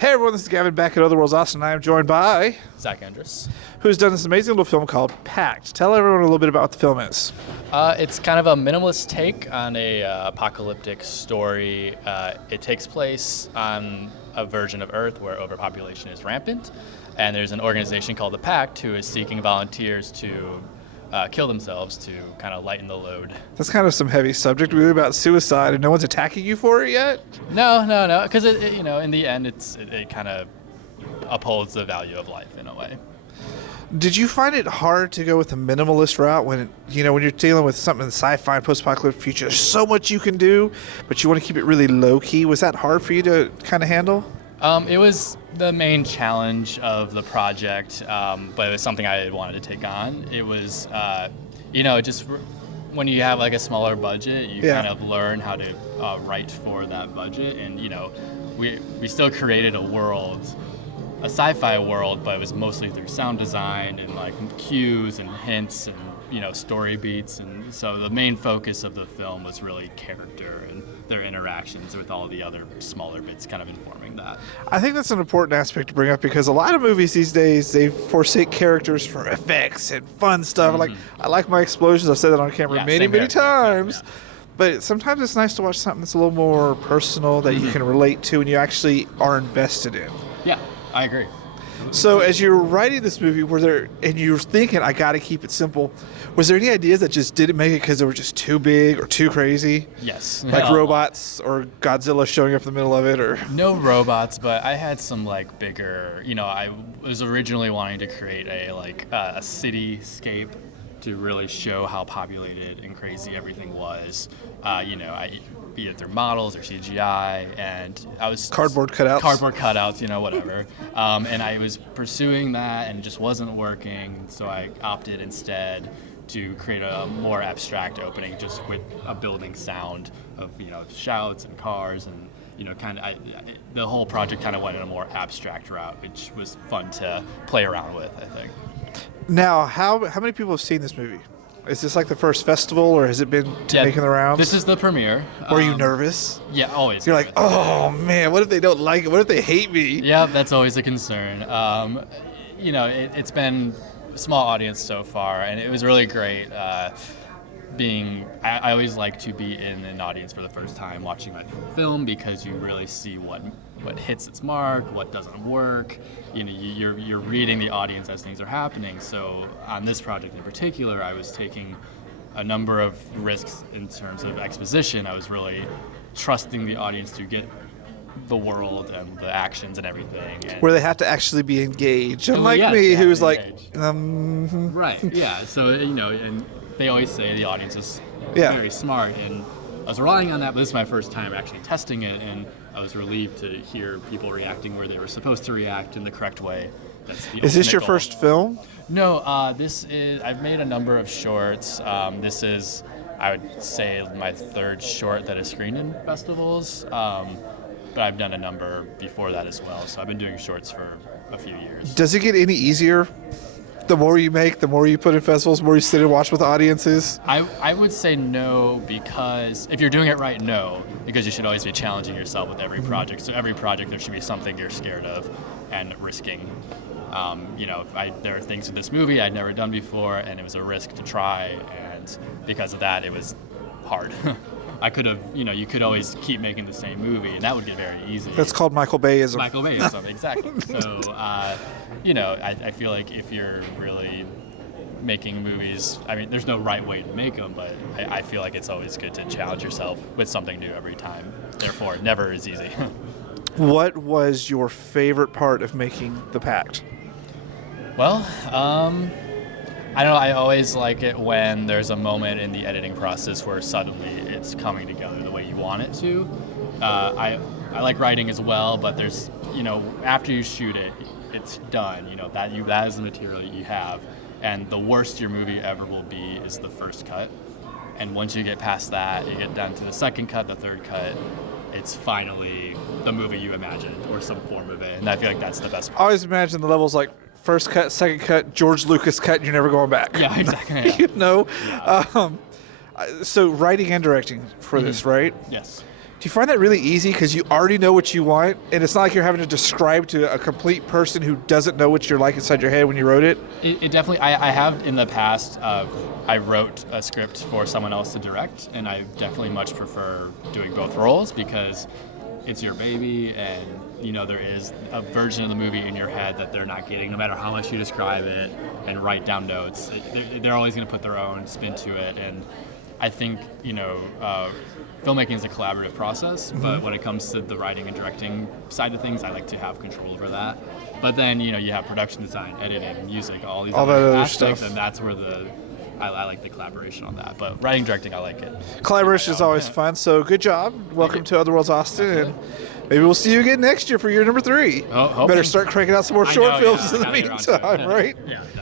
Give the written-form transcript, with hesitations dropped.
Hey everyone, this is Gavin back at Otherworld's Austin, and I am joined by Zach Endres. who's done this amazing little film called Pact. Tell everyone a little bit about what the film is. It's kind of a minimalist take on a apocalyptic story. It takes place on a version of Earth where overpopulation is rampant, and there's an organization called the Pact who is seeking volunteers to kill themselves to kind of lighten the load. That's kind of some heavy subject, really about suicide, and no one's attacking you for it yet? No, because in the end, it kind of upholds the value of life in a way. Did you find it hard to go with a minimalist route when you're dealing with something in the sci-fi and post-apocalyptic future? There's so much you can do, but you want to keep it really low-key. Was that hard for you to kind of handle? It was the main challenge of the project, but it was something I wanted to take on. It was, when you have like a smaller budget, you kind of learn how to write for that budget. And, we still created a world, a sci-fi world, but it was mostly through sound design and like cues and hints and, story beats. And so the main focus of the film was really character and their interactions with all the other smaller bits kind of informing that. I think that's an important aspect to bring up because a lot of movies these days, they forsake characters for effects and fun stuff. Mm-hmm. Like, I like my explosions. I've said that on camera many times. Yeah. But sometimes it's nice to watch something that's a little more personal that you can relate to and you actually are invested in. Yeah, I agree. So as you're writing this movie, and you were thinking, I got to keep it simple, was there any ideas that just didn't make it because they were just too big or too crazy? Yes. Like robots or Godzilla showing up in the middle of it? Or No robots, but I had some like bigger, I was originally wanting to create a cityscape to really show how populated and crazy everything was. Be it through models or CGI, and I was cardboard cutouts, whatever. And I was pursuing that, and it just wasn't working. So I opted instead to create a more abstract opening, just with a building sound of shouts and cars, and the whole project kind of went in a more abstract route, which was fun to play around with, I think. Now, how many people have seen this movie? Is this like the first festival, or has it been making the rounds? This is the premiere. Are you nervous? Yeah, always. You're like, oh man, what if they don't like it? What if they hate me? Yeah, that's always a concern. It's been a small audience so far, and it was really great. I always like to be in an audience for the first time watching my film because you really see what hits its mark, what doesn't work. You're reading the audience as things are happening. So on this project in particular, I was taking a number of risks in terms of exposition. I was really trusting the audience to get the world and the actions and everything. Where they have to actually be engaged, unlike me, who's like, Right, yeah. So, and they always say the audience is very smart, and I was relying on that, but this is my first time actually testing it, and I was relieved to hear people reacting where they were supposed to react in the correct way. Is this your first film? No, I've made a number of shorts. This is, I would say, my third short that is screened in festivals, but I've done a number before that as well, so I've been doing shorts for a few years. Does it get any easier? The more you make, the more you put in festivals, the more you sit and watch with audiences? I would say no, because if you're doing it right, no, because you should always be challenging yourself with every project. So every project, there should be something you're scared of and risking. There are things with this movie I'd never done before, and it was a risk to try, and because of that, it was hard. I could have, you could always keep making the same movie, and that would get very easy. That's called Michael Bayism. Michael Bayism, exactly. So, I feel like if you're really making movies, there's no right way to make them, but I feel like it's always good to challenge yourself with something new every time. Therefore, it never is easy. What was your favorite part of making The Pact? Well, I don't know, I always like it when there's a moment in the editing process where suddenly it's coming together the way you want it to. I like writing as well, but there's, after you shoot it, it's done. That is the material you have. And the worst your movie ever will be is the first cut. And once you get past that, you get down to the second cut, the third cut, it's finally the movie you imagined or some form of it. And I feel like that's the best part. I always imagine the levels like first cut, second cut, George Lucas cut, and you're never going back. Yeah, exactly. Yeah. So writing and directing for this, right? Yes. Do you find that really easy because you already know what you want, and it's not like you're having to describe to a complete person who doesn't know what you're like inside your head when you wrote it? It definitely, I have in the past, I wrote a script for someone else to direct, and I definitely much prefer doing both roles because it's your baby, and there is a version of the movie in your head that they're not getting, no matter how much you describe it and write down notes. They're always going to put their own spin to it, and I think, filmmaking is a collaborative process, but when it comes to the writing and directing side of things, I like to have control over that. But then, you have production design, editing, music, all these other aspects, and that's where I like the collaboration on that. But writing, directing, I like it. Collaboration is always fun, so good job. Welcome to Other Worlds Austin, and maybe we'll see you again next year for year number 3. Oh, Better start cranking out some more short films in the now you're on to it. meantime, right? Yeah.